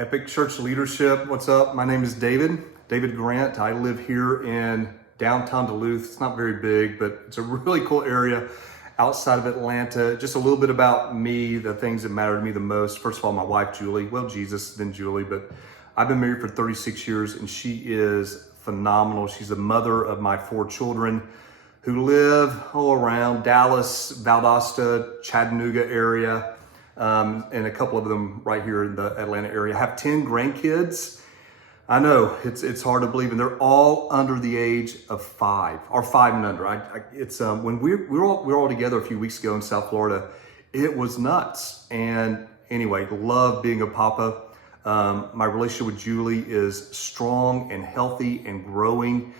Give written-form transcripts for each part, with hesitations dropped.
Epic Church Leadership, what's up? My name is David Grant. I live here in downtown Duluth. It's not very big, but it's a really cool area outside of Atlanta. Just a little bit about me, the things that matter to me the most. First of all, my wife, Julie. Well, Jesus, then Julie, but I've been married for 36 years and she is phenomenal. She's the mother of my 4 children who live around Dallas, Valdosta, Chattanooga area. And a couple of them right here in the Atlanta area. I have 10 grandkids. I know it's hard to believe, and they're all under the age of 5 or 5 and under. When we were all together a few weeks ago in South Florida, it was nuts. And anyway, love being a papa. My relationship with Julie is strong and healthy and growing.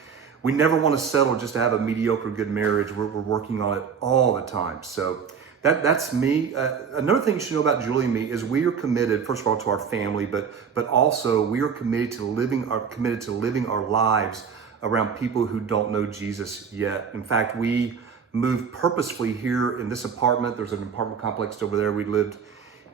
We never want to settle just to have a mediocre good marriage. We're working on it all the time. So that's me. Another thing you should know about Julie and me is we are committed, first of all, to our family, but also we are committed to living our lives around people who don't know Jesus yet. In fact, we moved purposefully here in this apartment. There's an apartment complex over there we lived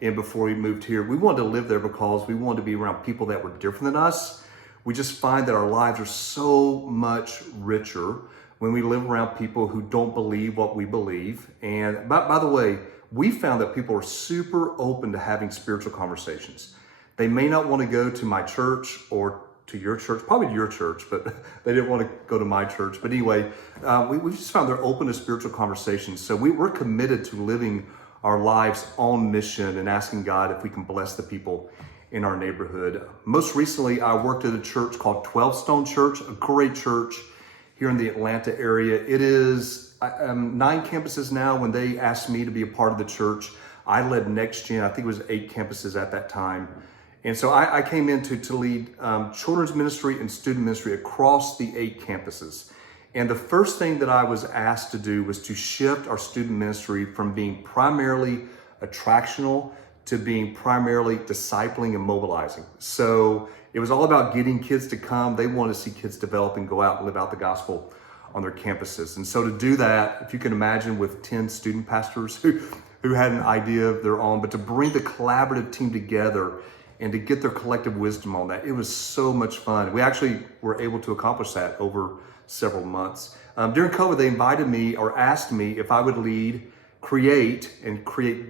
in before we moved here. We wanted to live there because we wanted to be around people that were different than us. We just find that our lives are so much richer when we live around people who don't believe what we believe. And by the way, we found that people are super open to having spiritual conversations. They may not want to go to my church or to your church, probably to your church, but they didn't want to go to my church. But anyway, we just found they're open to spiritual conversations. So we're committed to living our lives on mission and asking God if we can bless the people in our neighborhood. Most recently, I worked at a church called 12 Stone Church, a great church here in the Atlanta area. It is 9 campuses now. When they asked me to be a part of the church, I led Next Gen. I think it was 8 campuses at that time. And so I came in to lead children's ministry and student ministry across the 8 campuses. And the first thing that I was asked to do was to shift our student ministry from being primarily attractional to being primarily discipling and mobilizing. So it was all about getting kids to come. They want to see kids develop and go out and live out the gospel on their campuses. And so to do that, if you can imagine with 10 student pastors who had an idea of their own, but to bring the collaborative team together and to get their collective wisdom on that, it was so much fun. We actually were able to accomplish that over several months. During COVID, they invited me or asked me if I would lead, create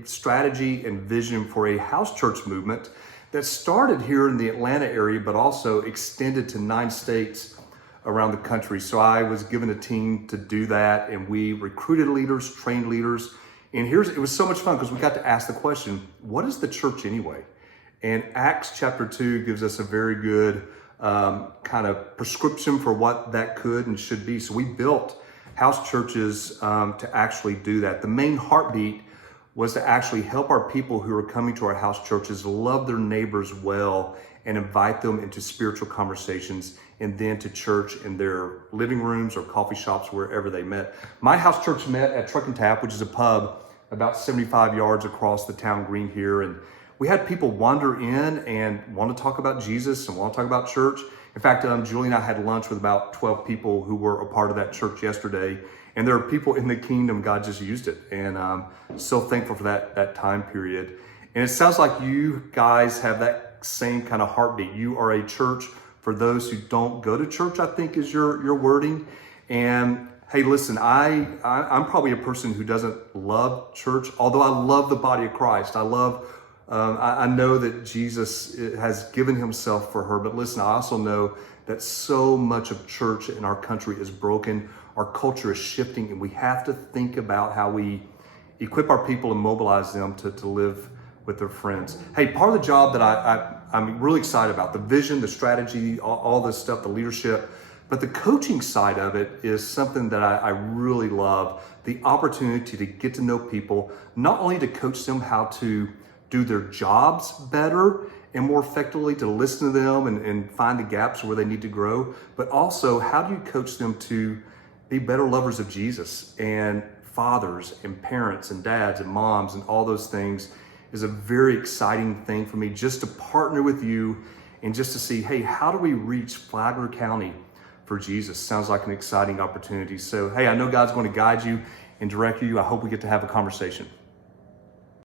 strategy and vision for a house church movement that started here in the Atlanta area, but also extended to 9 states around the country. So I was given a team to do that, and we recruited leaders, trained leaders. And it was so much fun because we got to ask the question, what is the church anyway? And Acts chapter 2 gives us a very good kind of prescription for what that could and should be. So we built house churches to actually do that. The main heartbeat was to actually help our people who are coming to our house churches love their neighbors well and invite them into spiritual conversations and then to church in their living rooms or coffee shops, wherever they met. My house church met at Truck and Tap, which is a pub about 75 yards across the town green here. And we had people wander in and want to talk about Jesus and want to talk about church. In fact, Julie and I had lunch with about 12 people who were a part of that church yesterday. And there are people in the kingdom, God just used it. And I'm so thankful for that time period. And it sounds like you guys have that same kind of heartbeat. You are a church for those who don't go to church, I think is your wording. And hey, listen, I'm probably a person who doesn't love church, although I love the body of Christ. I know that Jesus has given himself for her, but listen, I also know that so much of church in our country is broken. Our culture is shifting, and we have to think about how we equip our people and mobilize them to live with their friends. Hey, part of the job that I'm really excited about, the vision, the strategy, all this stuff, the leadership, but the coaching side of it is something that I really love. The opportunity to get to know people, not only to coach them how to do their jobs better and more effectively, to listen to them and find the gaps where they need to grow, but also how do you coach them to be better lovers of Jesus and fathers and parents and dads and moms and all those things is a very exciting thing for me, just to partner with you and just to see, hey, how do we reach Flagler County for Jesus? Sounds like an exciting opportunity. So, hey, I know God's going to guide you and direct you. I hope we get to have a conversation.